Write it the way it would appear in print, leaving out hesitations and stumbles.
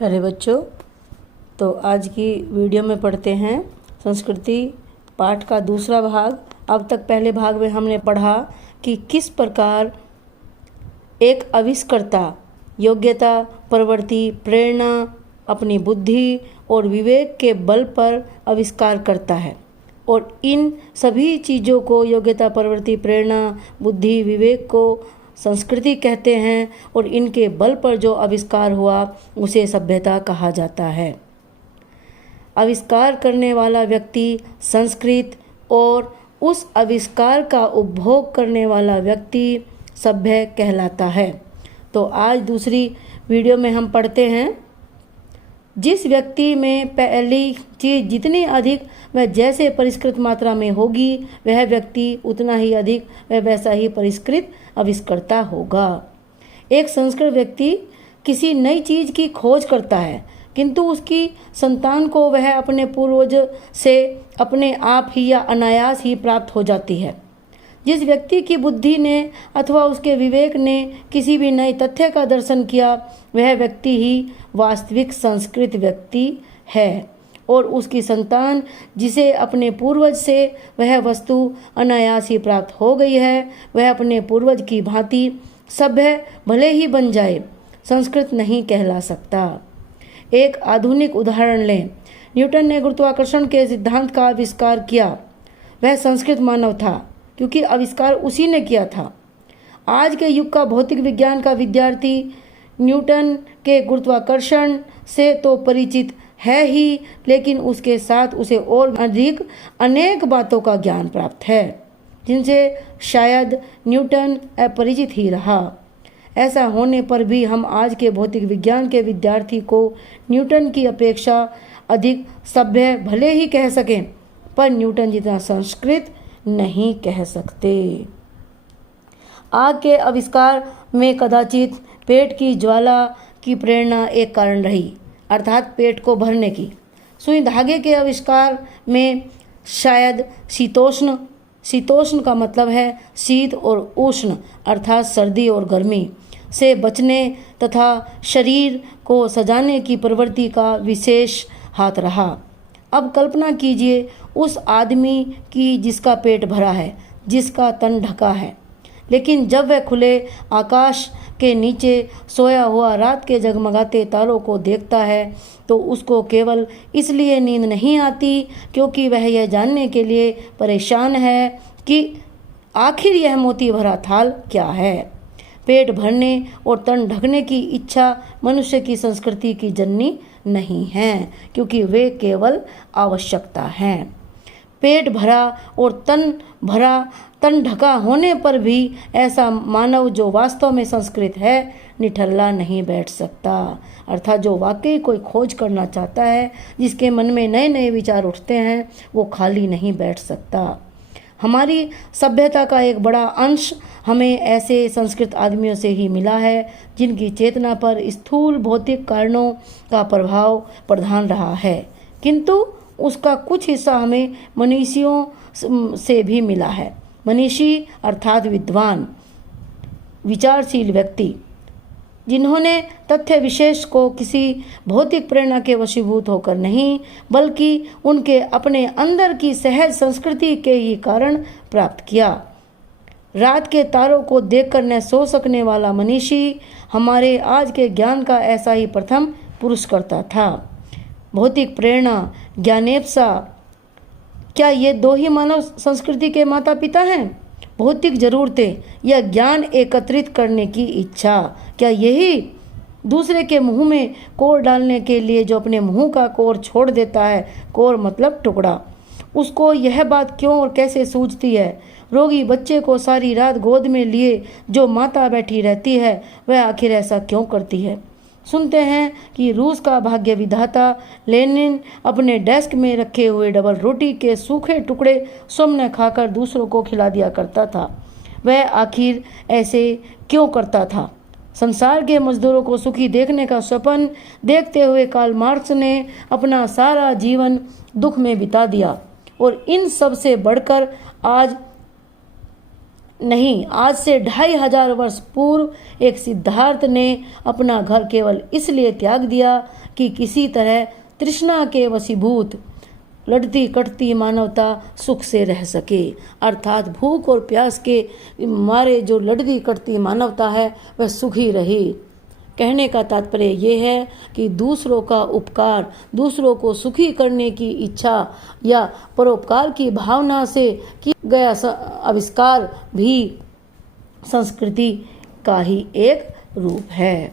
प्यारे बच्चों, तो आज की वीडियो में पढ़ते हैं संस्कृति पाठ का दूसरा भाग। अब तक पहले भाग में हमने पढ़ा कि किस प्रकार एक आविष्कर्ता योग्यता, प्रवृत्ति, प्रेरणा, अपनी बुद्धि और विवेक के बल पर आविष्कार करता है, और इन सभी चीज़ों को योग्यता, प्रवृत्ति, प्रेरणा, बुद्धि, विवेक को संस्कृति कहते हैं, और इनके बल पर जो आविष्कार हुआ उसे सभ्यता कहा जाता है। आविष्कार करने वाला व्यक्ति संस्कृत और उस आविष्कार का उपभोग करने वाला व्यक्ति सभ्य कहलाता है। तो आज दूसरी वीडियो में हम पढ़ते हैं, जिस व्यक्ति में पहली चीज़ जितनी अधिक वह जैसे परिष्कृत मात्रा में होगी, वह व्यक्ति उतना ही अधिक वह वैसा ही परिष्कृत आविष्कर्ता होगा। एक संस्कृत व्यक्ति किसी नई चीज़ की खोज करता है, किंतु उसकी संतान को वह अपने पूर्वज से अपने आप ही या अनायास ही प्राप्त हो जाती है। जिस व्यक्ति की बुद्धि ने अथवा उसके विवेक ने किसी भी नए तथ्य का दर्शन किया, वह व्यक्ति ही वास्तविक संस्कृत व्यक्ति है, और उसकी संतान जिसे अपने पूर्वज से वह वस्तु अनायास ही प्राप्त हो गई है, वह अपने पूर्वज की भांति सभ्य भले ही बन जाए, संस्कृत नहीं कहला सकता। एक आधुनिक उदाहरण लें। न्यूटन ने गुरुत्वाकर्षण के सिद्धांत का आविष्कार किया। वह संस्कृत मानव था, क्योंकि आविष्कार उसी ने किया था। आज के युग का भौतिक विज्ञान का विद्यार्थी न्यूटन के गुरुत्वाकर्षण से तो परिचित है ही, लेकिन उसके साथ उसे और अधिक अनेक बातों का ज्ञान प्राप्त है, जिनसे शायद न्यूटन अपरिचित ही रहा। ऐसा होने पर भी हम आज के भौतिक विज्ञान के विद्यार्थी को न्यूटन की अपेक्षा अधिक सभ्य भले ही कह सकें, पर न्यूटन जितना संस्कृत नहीं कह सकते। आग के आविष्कार में कदाचित पेट की ज्वाला की प्रेरणा एक कारण रही, अर्थात पेट को भरने की। सुई धागे के आविष्कार में शायद शीतोष्ण का मतलब है शीत, और उष्ण अर्थात सर्दी और गर्मी से बचने तथा शरीर को सजाने की प्रवृत्ति का विशेष हाथ रहा। अब कल्पना कीजिए उस आदमी की जिसका पेट भरा है, जिसका तन ढका है, लेकिन जब वह खुले आकाश के नीचे सोया हुआ रात के जगमगाते तारों को देखता है, तो उसको केवल इसलिए नींद नहीं आती क्योंकि वह यह जानने के लिए परेशान है कि आखिर यह मोती भरा थाल क्या है। पेट भरने और तन ढकने की इच्छा मनुष्य की संस्कृति की जननी नहीं है, क्योंकि वे केवल आवश्यकता हैं। पेट भरा और तन ढका होने पर भी ऐसा मानव जो वास्तव में संस्कृत है निठल्ला नहीं बैठ सकता, अर्थात जो वाकई कोई खोज करना चाहता है, जिसके मन में नए नए विचार उठते हैं, वो खाली नहीं बैठ सकता। हमारी सभ्यता का एक बड़ा अंश हमें ऐसे संस्कृत आदमियों से ही मिला है, जिनकी चेतना पर स्थूल भौतिक कारणों का प्रभाव प्रधान रहा है, किंतु उसका कुछ हिस्सा हमें मनीषियों से भी मिला है। मनीषी अर्थात विद्वान, विचारशील व्यक्ति, जिन्होंने तथ्य विशेष को किसी भौतिक प्रेरणा के वशीभूत होकर नहीं, बल्कि उनके अपने अंदर की सहज संस्कृति के ही कारण प्राप्त किया। रात के तारों को देखकर न सो सकने वाला मनीषी हमारे आज के ज्ञान का ऐसा ही प्रथम पुरुष करता था। भौतिक प्रेरणा, ज्ञानेप्सा, क्या ये दो ही मानव संस्कृति के माता पिता हैं? भौतिक जरूरतें या ज्ञान एकत्रित करने की इच्छा, क्या यही दूसरे के मुंह में कोर डालने के लिए जो अपने मुंह का कोर छोड़ देता है, कोर मतलब टुकड़ा, उसको यह बात क्यों और कैसे सूझती है? रोगी बच्चे को सारी रात गोद में लिए जो माता बैठी रहती है, वह आखिर ऐसा क्यों करती है? सुनते हैं कि रूस का भाग्य विधाता लेनिन अपने डेस्क में रखे हुए डबल रोटी के सूखे टुकड़े स्वयं खाकर दूसरों को खिला दिया करता था। वह आखिर ऐसे क्यों करता था? संसार के मजदूरों को सुखी देखने का स्वप्न देखते हुए कार्ल मार्क्स ने अपना सारा जीवन दुख में बिता दिया, और इन सब से बढ़कर आज नहीं, आज से 2500 वर्ष पूर्व एक सिद्धार्थ ने अपना घर केवल इसलिए त्याग दिया कि किसी तरह तृष्णा के वशीभूत लड़ती कटती मानवता सुख से रह सके। अर्थात भूख और प्यास के मारे जो लड़ती कटती मानवता है वह सुखी रहे। कहने का तात्पर्य ये है कि दूसरों का उपकार, दूसरों को सुखी करने की इच्छा या परोपकार की भावना से किया गया आविष्कार भी संस्कृति का ही एक रूप है।